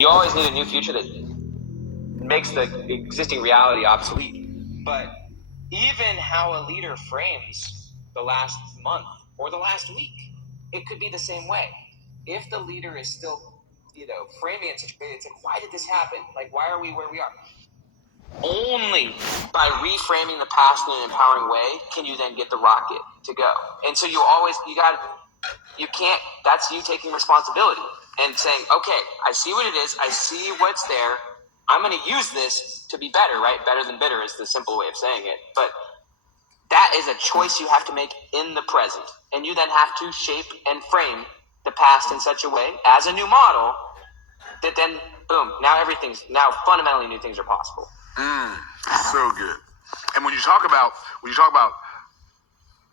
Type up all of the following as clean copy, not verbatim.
You always need a new future that makes the existing reality obsolete. But even how a leader frames the last month or the last week, it could be the same way. If the leader is still, framing it in such a way, it's like, why did this happen? Like, why are we where we are? Only by reframing the past in an empowering way can you then get the rocket to go. And so that's you taking responsibility and saying, okay, I see what it is. I see what's there. I'm going to use this to be better, right? Better than bitter is the simple way of saying it. But that is a choice you have to make in the present. And you then have to shape and frame the past in such a way as a new model that then, boom, now fundamentally new things are possible. So good. And when you talk about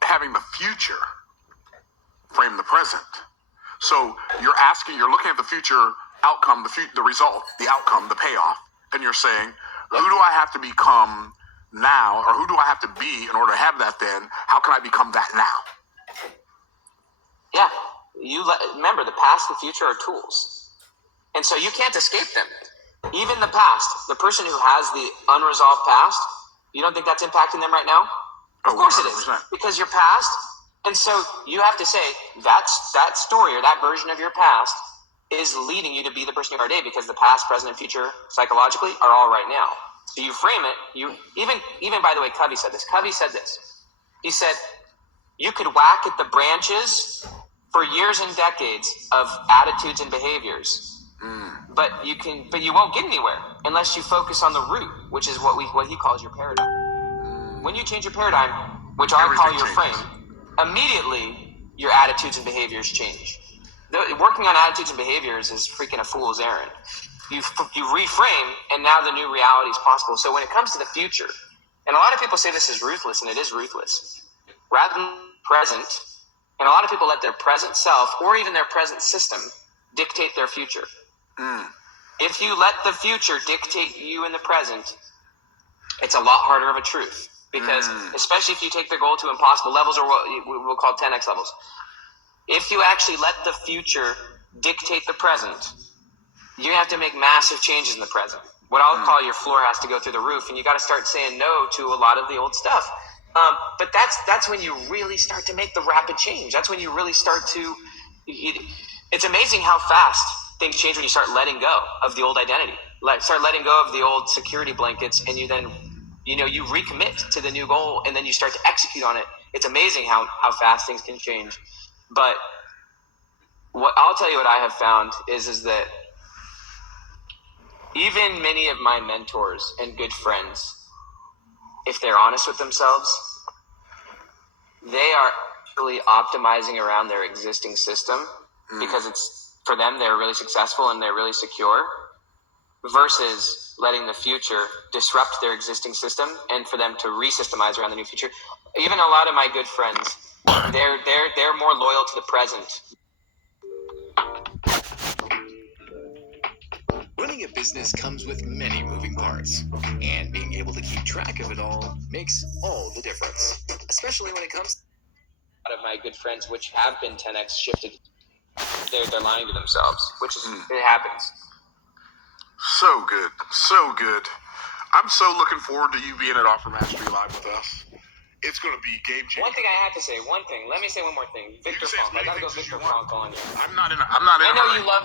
having the future frame the present, so you're looking at the future outcome, the result, the outcome, the payoff, and you're saying, who do I have to become now, or who do I have to be in order to have that then? How can I become that now? Yeah. Remember, the past and future are tools. And so you can't escape them. Even the past, the person who has the unresolved past, you don't think that's impacting them right now? Of course 100%. it is. Because your past, and so you have to say, that story or that version of your past is leading you to be the person you are today, because the past, present, and future psychologically are all right now. So you frame it, even by the way, Covey said this. Covey said this. He said, you could whack at the branches for years and decades of attitudes and behaviors. But you won't get anywhere unless you focus on the root, which is what he calls your paradigm. When you change your paradigm, which I call your frame, immediately your attitudes and behaviors change. Working on attitudes and behaviors is freaking a fool's errand. You reframe, and now the new reality is possible. So when it comes to the future, and a lot of people say this is ruthless, and it is ruthless, rather than present, and a lot of people let their present self or even their present system dictate their future. If you let the future dictate you in the present, it's a lot harder of a truth. Because especially if you take the goal to impossible levels, or what we'll call 10x levels, if you actually let the future dictate the present, you have to make massive changes in the present. What I'll call your floor has to go through the roof, and you got to start saying no to a lot of the old stuff. But that's when you really start to make the rapid change. That's when you really start to. It's amazing how fast things change when you start letting go of the old identity. Start letting go of the old security blankets, and you then, you recommit to the new goal, and then you start to execute on it. It's amazing how fast things can change. But I'll tell you what I have found is that even many of my mentors and good friends, if they're honest with themselves, they are really optimizing around their existing system because it's, for them, they're really successful and they're really secure, versus letting the future disrupt their existing system and for them to re-systemize around the new future. Even a lot of my good friends, they're more loyal to the present. Running a business comes with many moving parts, and being able to keep track of it all makes all the difference, especially when it comes. A lot of my good friends, which have been 10x shifted, they're lying to themselves, which is it happens. So good, so good. I'm so looking forward to you being at Offer Mastery Live with us. It's going to be game changing. One thing I have to say, let me say one more thing. Victor Frankl. I gotta go Victor Frankl on you. I'm not in. I know you love.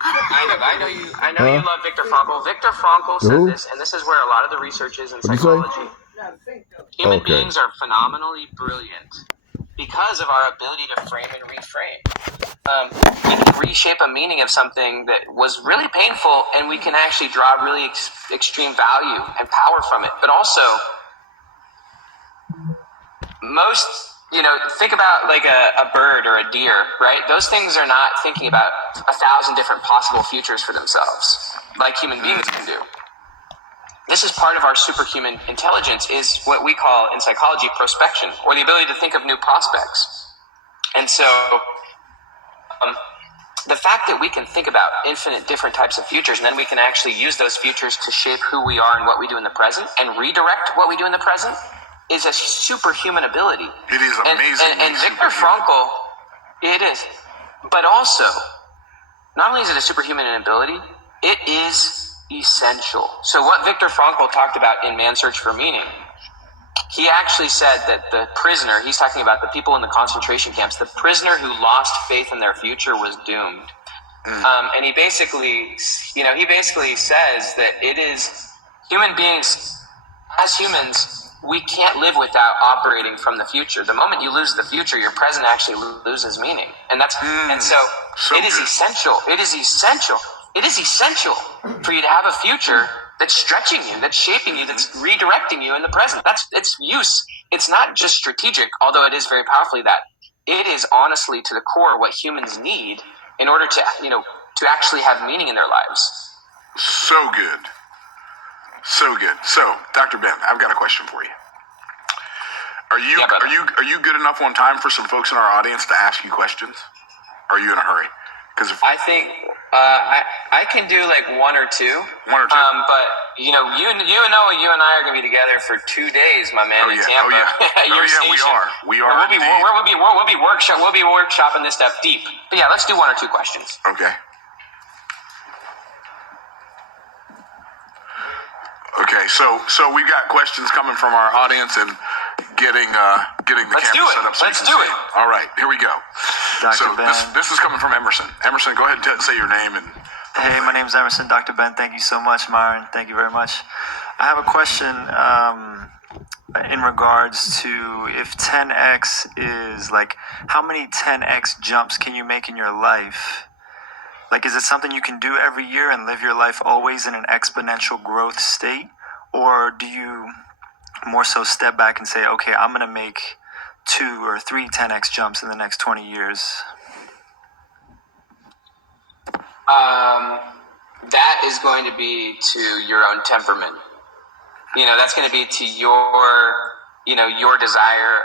I know you love Victor Frankl. Victor Frankl said this, and this is where a lot of the research is in psychology. Human beings are phenomenally brilliant because of our ability to frame and reframe. We can reshape a meaning of something that was really painful, and we can actually draw really extreme value and power from it. But also, think about like a bird or a deer, right? Those things are not thinking about 1,000 different possible futures for themselves, like human beings can do. This is part of our superhuman intelligence, is what we call in psychology prospection, or the ability to think of new prospects. And so the fact that we can think about infinite different types of futures, and then we can actually use those futures to shape who we are and what we do in the present, and redirect what we do in the present, is a superhuman ability. It is amazing. And Viktor Frankl, it is. But also, not only is it a superhuman ability, it is essential. So what Viktor Frankl talked about in Man's Search for Meaning, he actually said that the prisoner, he's talking about the people in the concentration camps, the prisoner who lost faith in their future was doomed. And he basically says that it is human beings, as humans, we can't live without operating from the future. The moment you lose the future, your present actually loses meaning. And so it is essential. It is essential. It is essential for you to have a future that's stretching you, that's shaping you, that's redirecting you in the present. That's its use. It's not just strategic, although it is very powerfully that. It is honestly to the core what humans need in order to, to actually have meaning in their lives. So good. So good. So, Dr. Ben, I've got a question for you. Are you good enough on time for some folks in our audience to ask you questions? Are you in a hurry? Because I think I can do like one or two. But you and Noah, you and I are gonna be together for 2 days, my man, in Tampa. We are. We'll be workshopping this stuff deep. But yeah, let's do one or two questions. Okay. Okay, so we've got questions coming from our audience and getting the camera set up. Let's do it. All right, here we go. Dr. So Ben. this is coming from Emerson. Emerson, go ahead and say your name and. Hey, my name's Emerson. Dr. Ben, thank you so much. Myron, thank you very much. I have a question in regards to if 10x is like, how many 10x jumps can you make in your life? Like, is it something you can do every year and live your life always in an exponential growth state? Or do you more so step back and say, okay, I'm going to make 2 or 3 10x jumps in the next 20 years? That is going to be to your own temperament. That's going to be to your desire,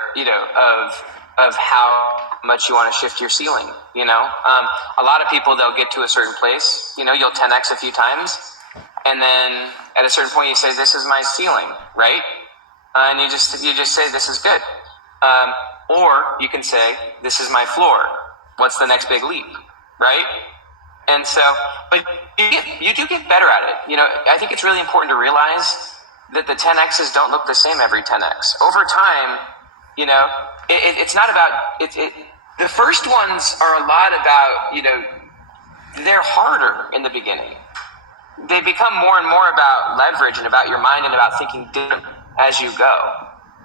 of how much you want to shift your ceiling. A lot of people, they'll get to a certain place, you'll 10x a few times, and then at a certain point you say, this is my ceiling, right? And you just say, this is good. Or you can say, this is my floor. What's the next big leap, right? And so, but you do get better at it. I think it's really important to realize that the 10x's don't look the same every 10x. Over time, it's not about it. The first ones are a lot about, they're harder in the beginning. They become more and more about leverage and about your mind and about thinking different as you go.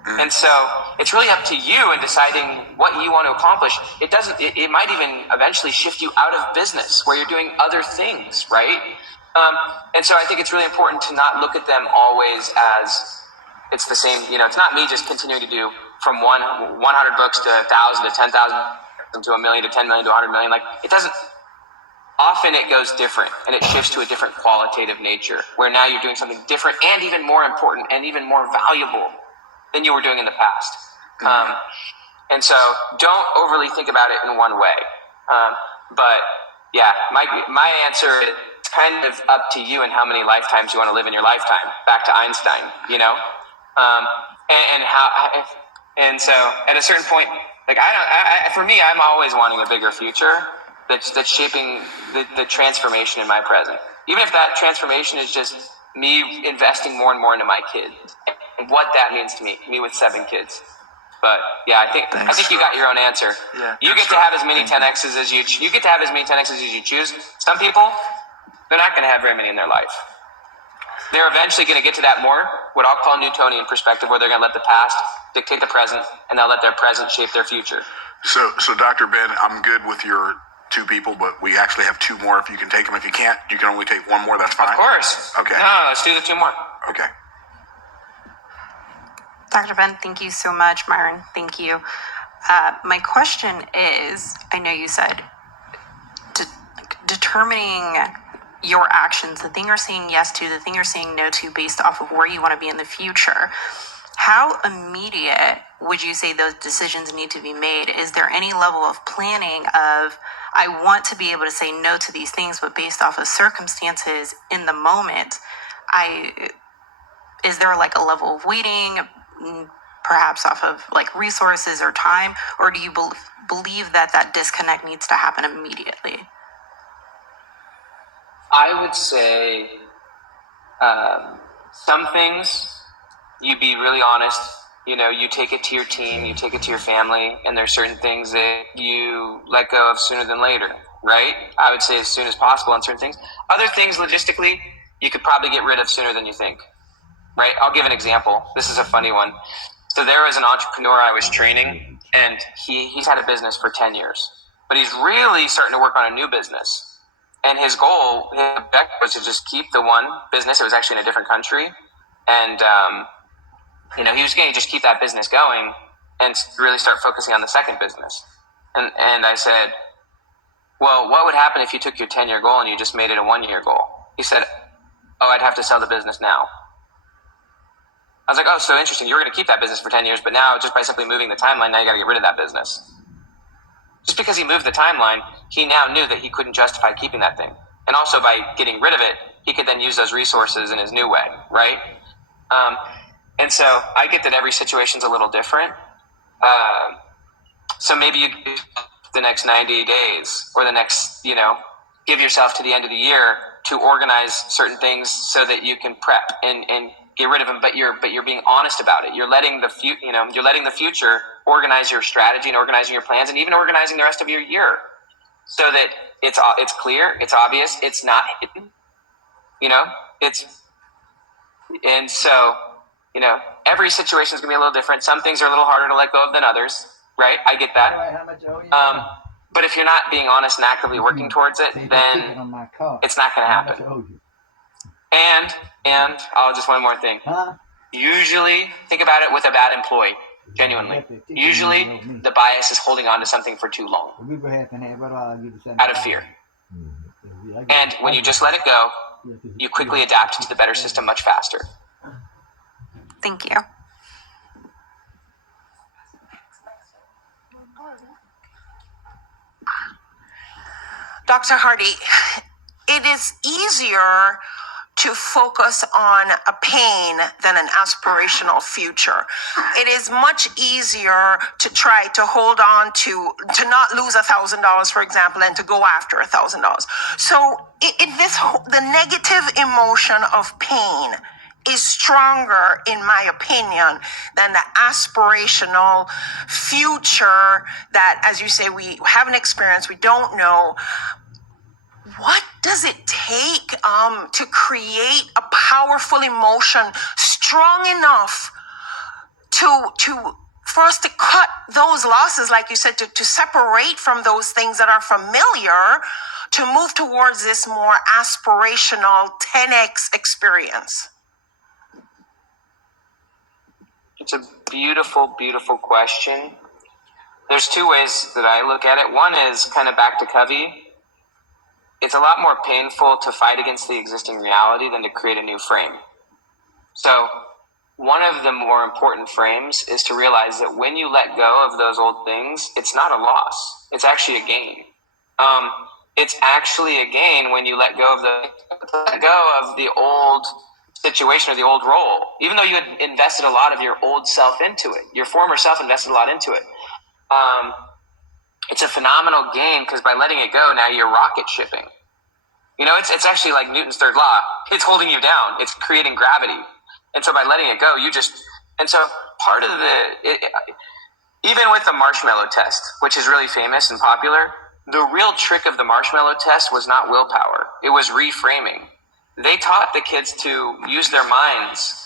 And so it's really up to you in deciding what you want to accomplish. It might even eventually shift you out of business where you're doing other things, right? And so I think it's really important to not look at them always as it's the same. It's not me just continuing to do from 100 books to 1,000 to 10,000 to 1 million to 10 million to 100 million. Like, it doesn't. Often it goes different and it shifts to a different qualitative nature where now you're doing something different and even more important and even more valuable than you were doing in the past. And so don't overly think about it in one way. But yeah, my answer is it's kind of up to you and how many lifetimes you want to live in your lifetime. Back to Einstein, and so at a certain point, like for me, I'm always wanting a bigger future that's shaping the transformation in my present. Even if that transformation is just me investing more and more into my kids and what that means to me with 7 kids. But yeah, I think you got your own answer. Yeah, you get to have as many 10x's as you get to have as many 10x's as you choose. Some people, they're not going to have very many in their life. They're eventually going to get to that more, what I'll call Newtonian perspective, where they're going to let the past dictate the present, and they'll let their present shape their future. So Dr. Ben, I'm good with your 2 people, but we actually have 2 more if you can take them. If you can't, you can only take 1 more. That's fine. Of course. Okay. No, let's do the 2 more. Okay. Dr. Ben, thank you so much. Myron, thank you. My question is, I know you said determining your actions, the thing you're saying yes to, the thing you're saying no to based off of where you want to be in the future. How immediate would you say those decisions need to be made? Is there any level of planning of, I want to be able to say no to these things, but based off of circumstances in the moment, is there like a level of waiting, perhaps off of like resources or time, or do you believe that disconnect needs to happen immediately? I would say some things you be really honest. You know, you take it to your team, you take it to your family, and there's certain things that you let go of sooner than later, right? I would say as soon as possible on certain things. Other things, logistically, you could probably get rid of sooner than you think, right? I'll give an example. This is a funny one. So there was an entrepreneur I was training, and he's had a business for 10 years, but he's really starting to work on a new business. And his goal, his objective was to just keep the one business. It was actually in a different country. And, you know, he was going to just keep that business going and really start focusing on the second business. And I said, well, what would happen if you took your 10-year goal and you just made it a 1-year goal? He said, oh, I'd have to sell the business now. I was like, oh, so interesting. You were going to keep that business for 10 years, but now just by simply moving the timeline, now you got to get rid of that business. Just because he moved the timeline, he now knew that he couldn't justify keeping that thing. And also by getting rid of it, he could then use those resources in his new way, right? And so I get that every situation's a little different. So maybe you do the next 90 days or the next, you know, give yourself to the end of the year to organize certain things so that you can prep and get rid of them. But you're being honest about it. You're letting the future organize your strategy and organizing your plans and even organizing the rest of your year so that it's clear, it's obvious, it's not hidden. You know, and so, you know, every situation is going to be a little different. Some things are a little harder to let go of than others, right? I get that. But if you're not being honest and actively working towards it, then it's not going to happen. And I'll just one more thing. Usually, think about it with a bad employee, genuinely. Usually, the bias is holding on to something for too long out of fear. And when you just let it go, you quickly adapt to the better system much faster. Thank you. Dr. Hardy, it is easier to focus on a pain than an aspirational future. It is much easier to try to hold on to not lose $1,000, for example, and to go after $1,000. So the negative emotion of pain is stronger, in my opinion, than the aspirational future that, as you say, we haven't experienced, we don't know. What does it take to create a powerful emotion strong enough to first to cut those losses, like you said, to separate from those things that are familiar, to move towards this more aspirational 10x experience? It's a beautiful, beautiful question. There's two ways that I look at it. One is kind of back to Covey. It's a lot more painful to fight against the existing reality than to create a new frame. So one of the more important frames is to realize that when you let go of those old things, it's not a loss. It's actually a gain. It's actually a gain when you let go of the old situation or the old role. Even though you had invested a lot of your old self into it, your former self invested a lot into it. It's a phenomenal gain because by letting it go, now you're rocket shipping. You know, it's actually like Newton's third law. It's holding you down. It's creating gravity. And so by letting it go, part of even with the marshmallow test, which is really famous and popular, the real trick of the marshmallow test was not willpower. It was reframing. They taught the kids to use their minds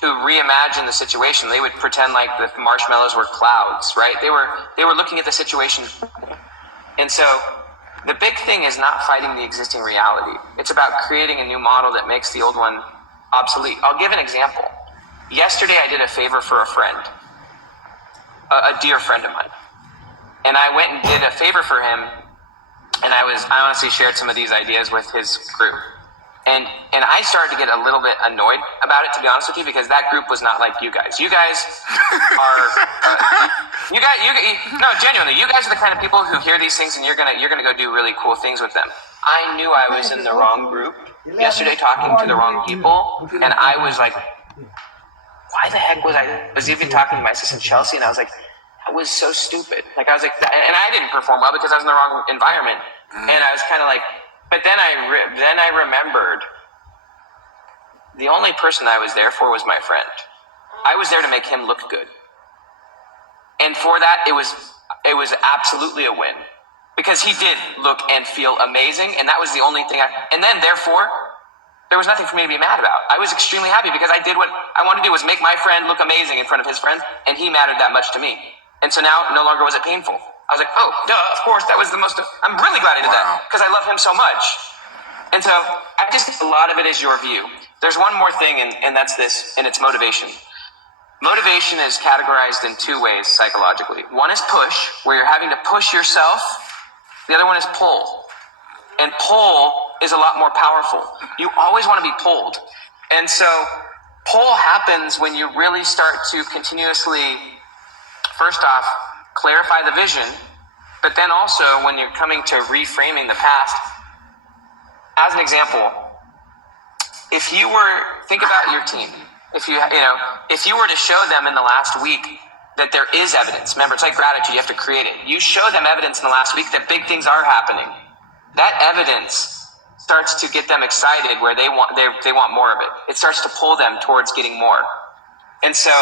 to reimagine the situation. They would pretend like the marshmallows were clouds, right? They were looking at the situation. And so the big thing is not fighting the existing reality. It's about creating a new model that makes the old one obsolete. I'll give an example. Yesterday I did a favor for a friend, a dear friend of mine. And I went and did a favor for him, and I honestly shared some of these ideas with his group. And I started to get a little bit annoyed about it, to be honest with you, because that group was not like you guys. You guys are, no, genuinely, you guys are the kind of people who hear these things and you're gonna go do really cool things with them. I knew I was in the wrong group yesterday, talking to the wrong people, and I was like, why the heck was I was even talking to my assistant Chelsea, and I was like, that was so stupid. Like I was like, and I didn't perform well because I was in the wrong environment, and I was kind of like, But then I remembered the only person I was there for was my friend. I was there to make him look good. And for that, it was absolutely a win. Because he did look and feel amazing, and that was the only thing and then therefore, there was nothing for me to be mad about. I was extremely happy because I did what I wanted to do, was make my friend look amazing in front of his friends, and he mattered that much to me. And so now, no longer was it painful. I was like, oh, duh, of course, that was the most, I'm really glad I did that, because I love him so much. And so, I just think a lot of it is your view. There's one more thing, and that's this, and it's motivation. Motivation is categorized in two ways psychologically. One is push, where you're having to push yourself. The other one is pull. And pull is a lot more powerful. You always want to be pulled. And so pull happens when you really start to continuously, first off, clarify the vision, but then also when you're coming to reframing the past. As an example, if you were, think about your team. If you were to show them in the last week that there is evidence, remember, it's like gratitude, you have to create it. You show them evidence in the last week that big things are happening. That evidence starts to get them excited where they want more of it. It starts to pull them towards getting more. And so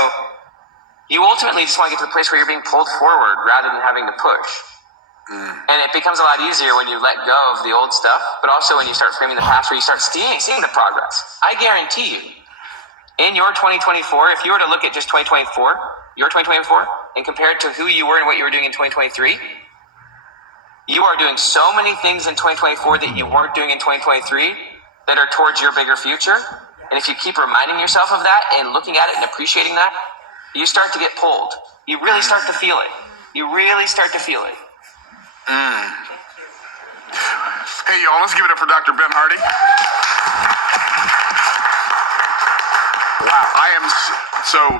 you ultimately just want to get to the place where you're being pulled forward rather than having to push. And it becomes a lot easier when you let go of the old stuff, but also when you start framing the past, where you start seeing the progress. I guarantee you, in your 2024, if you were to look at just 2024, your 2024, and compare it to who you were and what you were doing in 2023, you are doing so many things in 2024 that you weren't doing in 2023 that are towards your bigger future. And if you keep reminding yourself of that and looking at it and appreciating that, you start to get pulled. You really start to feel it. You really start to feel it. Hey, y'all, let's give it up for Dr. Ben Hardy. Wow, I am so